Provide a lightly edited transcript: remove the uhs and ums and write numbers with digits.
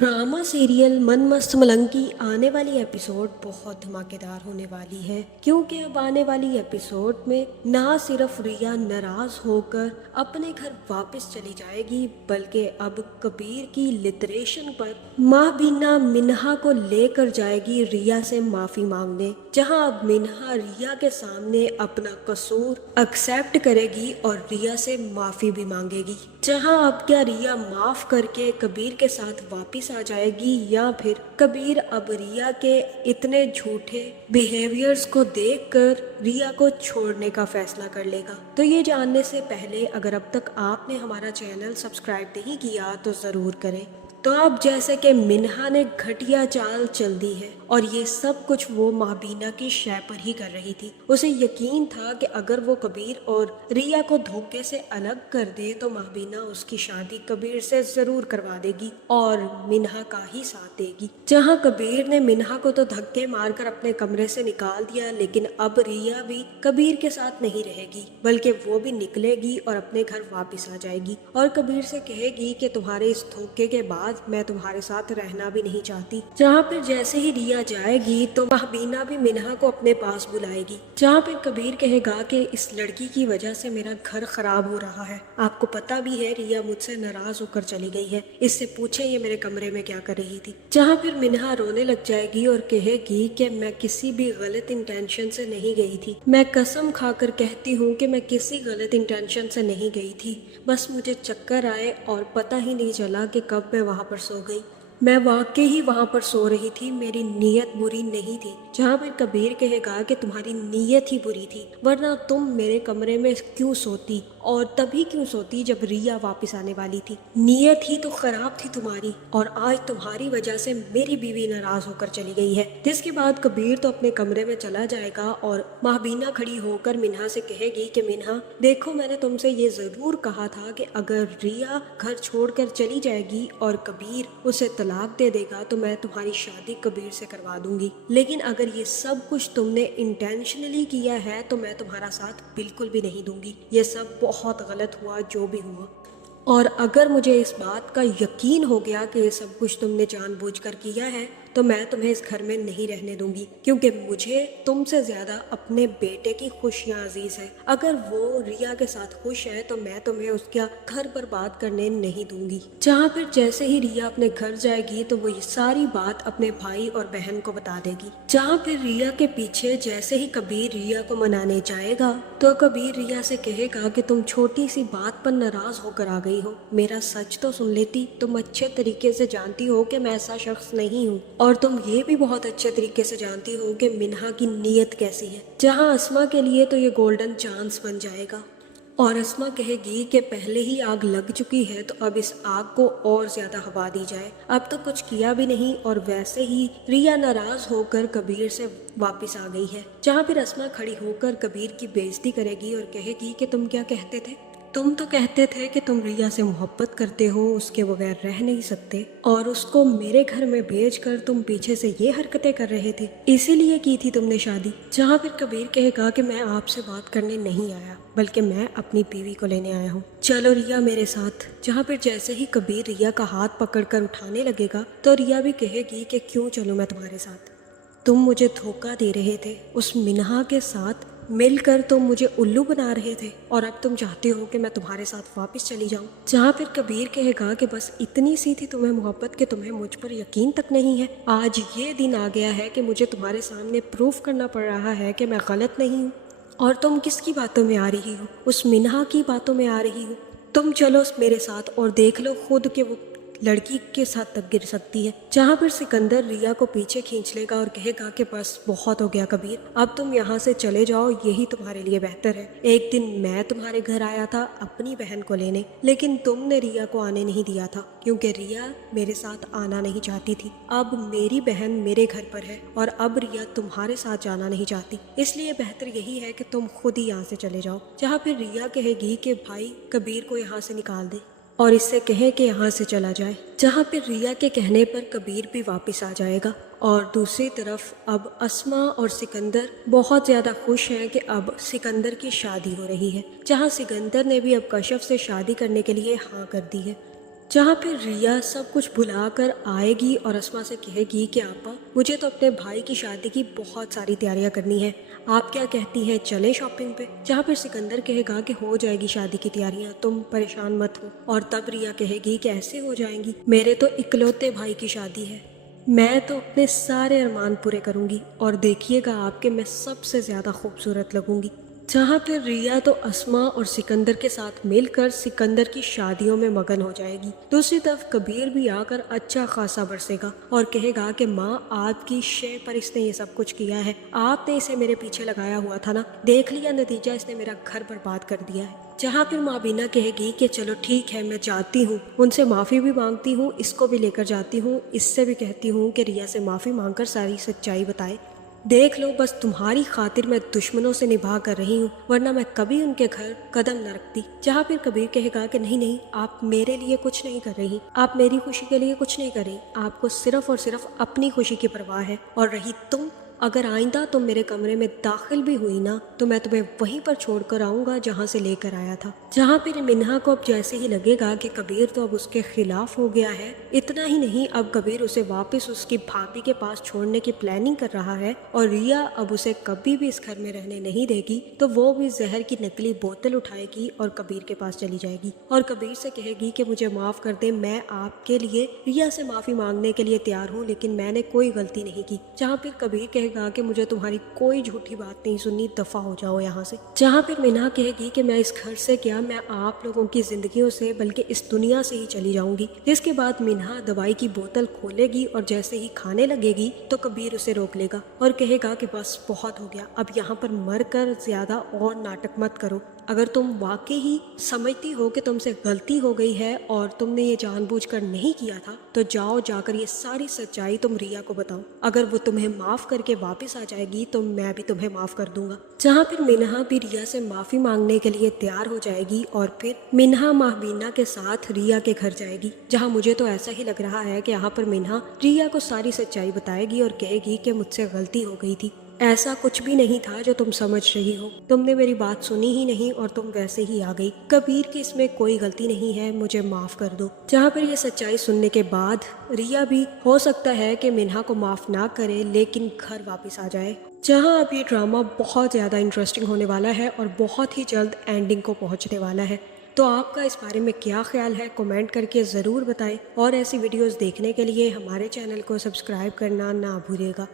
Drama serial मन मस्त मलंग की आने वाली एपिसोड बहुत धमाकेदार होने वाली है, क्योंकि अब आने वाली एपिसोड में ना सिर्फ रिया नाराज होकर अपने घर वापस चली जाएगी, बल्कि अब कबीर की लिटरेशन पर माँ बीना मिन्हा को लेकर जाएगी रिया से माफी मांगने। जहां अब मिन्हा रिया के सामने अपना कसूर एक्सेप्ट करेगी और रिया से माफी भी मांगेगी। जहां अब क्या रिया माफ करके कबीर के साथ वापस आ जाएगी, या फिर कबीर अब रिया के इतने झूठे बिहेवियर्स को देखकर रिया को छोड़ने का फैसला कर लेगा। तो ये जानने से पहले अगर अब तक आपने हमारा चैनल सब्सक्राइब नहीं किया तो ज़रूर करें। तो अब जैसे कि मिन्हा ने घटिया चाल चल दी है और ये सब कुछ वो माहबीना की शय पर ही कर रही थी। उसे यकीन था कि अगर वो कबीर और रिया को धोखे से अलग कर दे तो माहबीना उसकी शादी कबीर से जरूर करवा देगी और मिन्हा का ही साथ देगी। जहां कबीर ने मिन्हा को तो धक्के मारकर अपने कमरे से निकाल दिया, लेकिन अब रिया भी कबीर के साथ नहीं रहेगी, बल्कि वो भी निकलेगी और अपने घर वापस आ जाएगी और कबीर से कहेगी कि तुम्हारे इस धोखे के बाद मैं तुम्हारे साथ रहना भी नहीं चाहती। जहाँ पर जैसे ही रिया जाएगी तो महबीना भी मिन्हा को अपने पास बुलाएगी। जहाँ पर कबीर कहेगा कि इस लड़की की वजह से मेरा घर खराब हो रहा है, आपको पता भी है रिया मुझसे नाराज होकर चली गई है, इससे पूछे ये मेरे कमरे में क्या कर रही थी। जहाँ फिर मिन्हा रोने लग जाएगी और कहेगी कि मैं किसी भी गलत इंटेंशन से नहीं गई थी, मैं कसम खाकर कहती हूँ कि मैं किसी गलत इंटेंशन से नहीं गई थी, बस मुझे चक्कर आए और पता ही नहीं चला कि कब मैं वहाँ पर सो गई। मैं वाकई ही वहाँ पर सो रही थी, मेरी नीयत बुरी नहीं थी। जहाँ पर कबीर कहेगा कि तुम्हारी नीयत ही बुरी थी, वरना तुम मेरे कमरे में क्यों सोती, और तभी क्यों सोती जब रिया वापस आने वाली थी। नीयत ही तो खराब थी तुम्हारी, और आज तुम्हारी वजह से मेरी बीवी नाराज होकर चली गई है। जिसके बाद कबीर तो अपने कमरे में चला जाएगा और महबीना खड़ी होकर मिन्हा से कहेगी कि मिन्हा देखो, मैंने तुमसे ये जरूर कहा था कि अगर रिया घर छोड़कर चली जाएगी और कबीर उसे तलाक दे देगा तो मैं तुम्हारी शादी कबीर से करवा दूंगी, लेकिन अगर ये सब कुछ तुमने इंटेंशनली किया है तो मैं तुम्हारा साथ बिल्कुल भी नहीं दूंगी। ये सब बहुत गलत हुआ जो भी हुआ, और अगर मुझे इस बात का यकीन हो गया कि ये सब कुछ तुमने जानबूझकर किया है तो मैं तुम्हें इस घर में नहीं रहने दूंगी, क्योंकि मुझे तुमसे ज्यादा अपने बेटे की खुशियां अजीज है। अगर वो रिया के साथ खुश है तो मैं तुम्हें उसका घर बर्बाद करने नहीं दूंगी। जहाँ फिर जैसे ही रिया अपने घर जाएगी तो वो ये सारी बात अपने भाई और बहन को बता देगी। जहाँ फिर रिया के पीछे जैसे ही कबीर रिया को मनाने जाएगा तो कबीर रिया से कहेगा कि तुम छोटी सी बात पर नाराज होकर आ गई हो, मेरा सच तो सुन लेती। तुम अच्छे तरीके से जानती हो कि मैं ऐसा शख्स नहीं हूँ, और तुम ये भी बहुत अच्छे तरीके से जानती हो कि मिन्हा की नीयत कैसी है। जहां अस्मा के लिए तो ये गोल्डन चांस बन जाएगा, और अस्मा कहेगी कि पहले ही आग लग चुकी है तो अब इस आग को और ज्यादा हवा दी जाए। अब तो कुछ किया भी नहीं, और वैसे ही रिया नाराज होकर कबीर से वापस आ गई है। जहाँ फिर अस्मा खड़ी होकर कबीर की बेइज्जती करेगी और कहेगी कि तुम क्या कहते थे, तुम तो कहते थे कि तुम रिया से मोहब्बत करते हो, उसके बगैर रह नहीं सकते, और उसको मेरे घर में भेजकर तुम पीछे से ये हरकतें कर रहे थे, इसीलिए की थी तुमने शादी। जहाँ फिर कबीर कहेगा कि मैं आपसे बात करने नहीं आया, बल्कि मैं अपनी बीवी को लेने आया हूँ, चलो रिया मेरे साथ। जहाँ फिर जैसे ही कबीर रिया का हाथ पकड़कर उठाने लगेगा तो रिया भी कहेगी कि क्यों चलूँ मैं तुम्हारे साथ, तुम मुझे धोखा दे रहे थे, उस मिन्हा के साथ मिलकर तुम मुझे उल्लू बना रहे थे, और अब तुम चाहते हो कि मैं तुम्हारे साथ वापस चली जाऊं। जहाँ फिर कबीर कहेगा कि बस इतनी सी थी तुम्हें मोहब्बत कि तुम्हें मुझ पर यकीन तक नहीं है। आज ये दिन आ गया है कि मुझे तुम्हारे सामने प्रूफ करना पड़ रहा है कि मैं गलत नहीं हूँ, और तुम किसकी बातों में आ रही हो, उस मिन्हा की बातों में आ रही हो। तुम चलो मेरे साथ और देख लो खुद के वो लड़की के साथ तक गिर सकती है। जहाँ पर सिकंदर रिया को पीछे खींच लेगा और कहेगा कि बस बहुत हो गया कबीर, अब तुम यहाँ से चले जाओ, यही तुम्हारे लिए बेहतर है। एक दिन मैं तुम्हारे घर आया था अपनी बहन को लेने, लेकिन तुमने रिया को आने नहीं दिया था, क्योंकि रिया मेरे साथ आना नहीं चाहती थी। अब मेरी बहन मेरे घर पर है और अब रिया तुम्हारे साथ जाना नहीं चाहती, इसलिए बेहतर यही है कि तुम खुद ही यहाँ से चले जाओ। जहाँ फिर रिया कहेगी कि भाई कबीर को यहाँ से निकाल दे और इससे कहे कि यहाँ से चला जाए। जहाँ पर रिया के कहने पर कबीर भी वापस आ जाएगा, और दूसरी तरफ अब अस्मा और सिकंदर बहुत ज़्यादा खुश हैं कि अब सिकंदर की शादी हो रही है। जहाँ सिकंदर ने भी अब कश्यप से शादी करने के लिए हाँ कर दी है। जहाँ पे रिया सब कुछ भुला कर आएगी और अस्मा से कहेगी कि आपा मुझे तो अपने भाई की शादी की बहुत सारी तैयारियां करनी है, आप क्या कहती हैं चलें शॉपिंग पे। जहाँ फिर सिकंदर कहेगा कि हो जाएगी शादी की तैयारियां, तुम परेशान मत हो। और तब रिया कहेगी कि ऐसे हो जाएंगी, मेरे तो इकलौते भाई की शादी है, मैं तो अपने सारे अरमान पूरे करूंगी और देखिएगा आपके मैं सबसे ज़्यादा खूबसूरत लगूंगी। जहाँ फिर रिया तो अस्मा और सिकंदर के साथ मिलकर सिकंदर की शादियों में मगन हो जाएगी। दूसरी तरफ कबीर भी आकर अच्छा खासा बरसेगा और कहेगा कि माँ आपकी शय पर इसने ये सब कुछ किया है, आपने इसे मेरे पीछे लगाया हुआ था ना, देख लिया नतीजा, इसने मेरा घर बर्बाद कर दिया है। जहाँ फिर माँ बीना कहेगी कि चलो ठीक है मैं जाती हूँ, उनसे माफ़ी भी मांगती हूँ, इसको भी लेकर जाती हूँ, इससे भी कहती हूँ कि रिया से माफ़ी मांगकर सारी सच्चाई बताए। देख लो बस तुम्हारी खातिर मैं दुश्मनों से निभा कर रही हूँ, वरना मैं कभी उनके घर कदम न रखती। जहाँ फिर कबीर कहेगा कि नहीं नहीं, आप मेरे लिए कुछ नहीं कर रही, आप मेरी खुशी के लिए कुछ नहीं कर रही, आपको सिर्फ और सिर्फ अपनी खुशी की परवाह है। और रही तुम, अगर आइंदा तुम मेरे कमरे में दाखिल भी हुई ना तो मैं तुम्हें वहीं पर छोड़कर आऊंगा जहां से लेकर आया था। जहां फिर मिन्हा को अब जैसे ही लगेगा कि कबीर तो अब उसके खिलाफ हो गया है, इतना ही नहीं अब कबीर उसे वापस उसकी भाभी के पास छोड़ने की प्लानिंग कर रहा है और रिया अब उसे कभी भी इस घर में रहने नहीं देगी, तो वो भी जहर की नकली बोतल उठाएगी और कबीर के पास चली जाएगी और कबीर से कहेगी कि मुझे माफ कर दे, मैं आपके लिए रिया से माफी मांगने के लिए तैयार हूँ, लेकिन मैंने कोई गलती नहीं की। जहाँ फिर कबीर कहेगा कि मुझे तुम्हारी कोई झूठी बात नहीं सुननी, दफा हो जाओ यहाँ से। जहाँ फिर मिन्हा कहेगी कि मैं इस घर से क्या, मैं आप लोगों की जिंदगियों से बल्कि इस दुनिया से ही चली जाऊंगी। जिसके बाद मिन्हा दवाई की बोतल खोलेगी और जैसे ही खाने लगेगी तो कबीर उसे रोक लेगा और कहेगा कि बस बहुत हो गया, अब यहाँ पर मर कर ज्यादा और नाटक मत करो। अगर तुम वाकई ही समझती हो कि तुमसे गलती हो गई है और तुमने ये जानबूझकर नहीं किया था, तो जाओ जाकर ये सारी सच्चाई तुम रिया को बताओ। अगर वो तुम्हें माफ करके वापस आ जाएगी तो मैं भी तुम्हें माफ कर दूंगा। जहाँ फिर मिन्हा भी रिया से माफी मांगने के लिए तैयार हो जाएगी और फिर मिन्हा महबीना के साथ रिया के घर जाएगी। जहाँ मुझे तो ऐसा ही लग रहा है कि यहाँ पर मिन्हा रिया को सारी सच्चाई बताएगी और कहेगी कि मुझसे गलती हो गई थी, ऐसा कुछ भी नहीं था जो तुम समझ रही हो, तुमने मेरी बात सुनी ही नहीं और तुम वैसे ही आ गई, कबीर की इसमें कोई गलती नहीं है, मुझे माफ कर दो। जहाँ पर ये सच्चाई सुनने के बाद रिया भी हो सकता है कि मिन्हा को माफ ना करे लेकिन घर वापस आ जाए। जहाँ अब ये ड्रामा बहुत ज़्यादा इंटरेस्टिंग होने वाला है और बहुत ही जल्द एंडिंग को पहुँचने वाला है। तो आपका इस बारे में क्या ख्याल है, कमेंट करके ज़रूर बताएं और ऐसी वीडियोस देखने के लिए हमारे चैनल को सब्सक्राइब करना ना भूलिएगा।